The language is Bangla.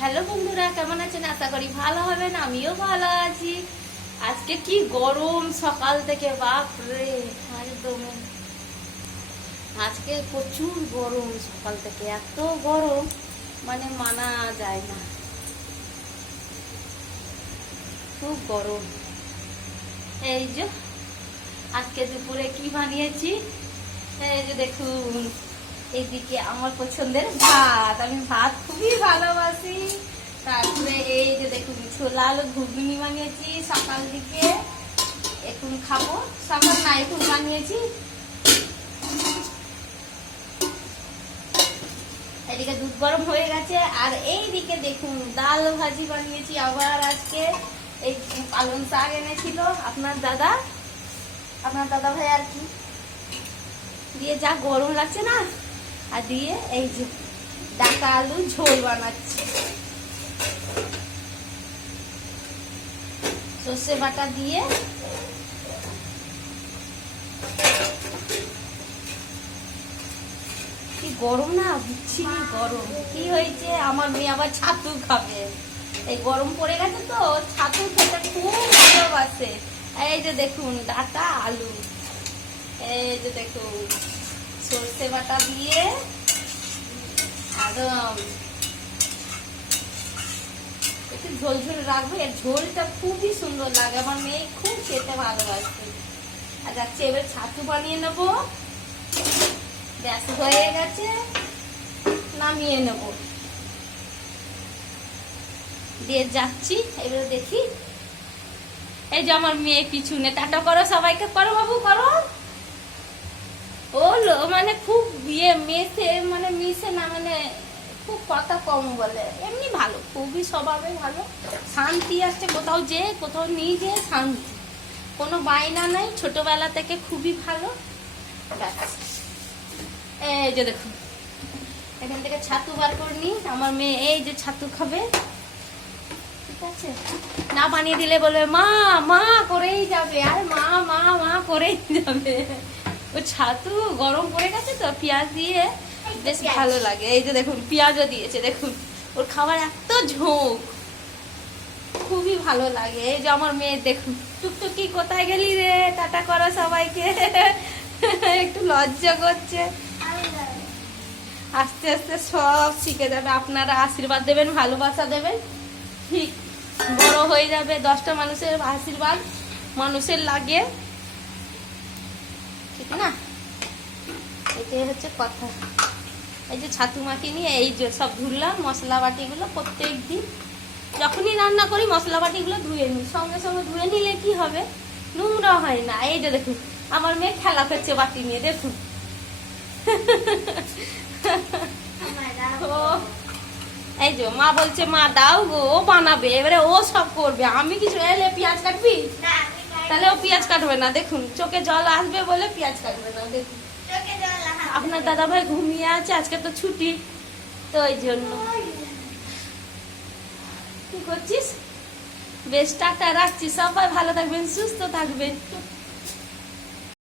হ্যালো বন্ধুরা, কেমন আছেন? আশা করি ভালো হবেন। আমিও ভালো আছি। আজকে কি গরম সকাল থেকে, বাপরে একদম। আজকে প্রচুর গরম, সকাল থেকে এত গরম মানে মানা যায় না, খুব গরম। এই যে আজকে দুপুরে কি বানিয়েছি, এই যে দেখুন, এইদিকে আমার পছন্দের ভাত। আমি ভাত খুবই ভালোবাসি। তারপরে এই যে দেখুন, ছোলা আলু ঘুগনি বানিয়েছি সকাল দিকে, এখন খাবো। সকাল না, এখন বানিয়েছি। এদিকে দুধ গরম হয়ে গেছে। আর এইদিকে দেখুন, ডাল ভাজি বানিয়েছি আবার আজকে। এই পালং শাক এনেছিল আপনার দাদা ভাই আর কি দিয়ে, যা গরম লাগছে না, আর দিয়ে এই যে ডাকা আলু ঝোল বানাচ্ছি, সর্ষে বাটা দিয়ে। কি গরম না, বিচ্ছিরি গরম। কি হয়েছে, আমার মেয়ে আবার ছাতু খাবে। এই গরম পড়ে গেছে তো, ছাতু খেতে খুব ভালোবাসে। এই যে দেখুন, ডাটা আলু, এই যে দেখুন সর্ষে বাটা দিয়ে একদম একটু ঝোল ঝোল রাখবো। এর ঝোলটা খুবই সুন্দর লাগে, আমার মেয়ে খুব খেতে ভালোবাসে। আর যাচ্ছে এবার ছাতু বানিয়ে নেবো। ব্যাস হয়ে গেছে, নামিয়ে নেব দিয়ে যাচ্ছি। এবার দেখি, এই যে আমার মেয়ে পিছনে। টাটা করো সবাইকে, করো বাবু করো। ও মানে খুব মেসে, মানে মিশে না, মানে খুব কথা কম বলে। এমনি ভালো, খুবই স্বভাবে ভালো, শান্তি আসছে। কোথাও নিয়ে যে শান্তি, কোনো বায়না নাই। ছোটবেলা থেকে খুবই ভালো। এই যে দেখুন, এখান থেকে ছাতু বার করে নি। আমার মেয়ে এই যে ছাতু খাবে, ঠিক আছে। না বানিয়ে দিলে বলবে মা মা করেই যাবে, আর মা মা মা করেই যাবে। ও ছাতু গরম পড়ে গেছে তো, পেঁয়াজ দিয়ে বেশ ভালো লাগে। এই যে দেখুন, পেঁয়াজও দিয়েছে। দেখুন ওর খাবার এত ঝোঁক, খুবই ভালো লাগে। এই যে আমার মেয়ে দেখুন, টুকটুকি কোথায় গেলি রে, টাটা করো সবাইকে। একটু লজ্জা করছে। আস্তে আস্তে সব শিখে যাবে। আপনারা আশীর্বাদ দেবেন, ভালোবাসা দেবেন, ঠিক বড় হয়ে যাবে। 10টা মানুষের আশীর্বাদ মানুষের লাগে, ঠিক না? এটাই হচ্ছে কথা। এই যে ছাতু মাখি নিয়ে এই যে সব ধুলাম, মশলা বাটিগুলো প্রত্যেক দিন যখনই রান্না করি মশলা বাটিগুলো ধুয়ে নিই। সঙ্গে সঙ্গে ধুয়ে নিলে কি হবে, নোংরা হয় না। এই যে দেখুন, আমার মেয়ে খেলা করছে বাটি নিয়ে, দেখুন। এই যে মা বলছে মা দাও গো, ও বানাবে, এবারে ও সব করবে। আমি কিছু এলে পেঁয়াজ কাটবি, তাহলে ও পেঁয়াজ কাটবে না। দেখুন চোখে জল আসবে বলে পেঁয়াজ কাটবে না। দেখুন আপনার দাদা ভাই ঘুমিয়ে আছে, আজকে তো ছুটি, তো ওই জন্য। কি করছিস? বেশ, টাটা রাখছি। সবাই ভালো থাকবেন, সুস্থ থাকবেন।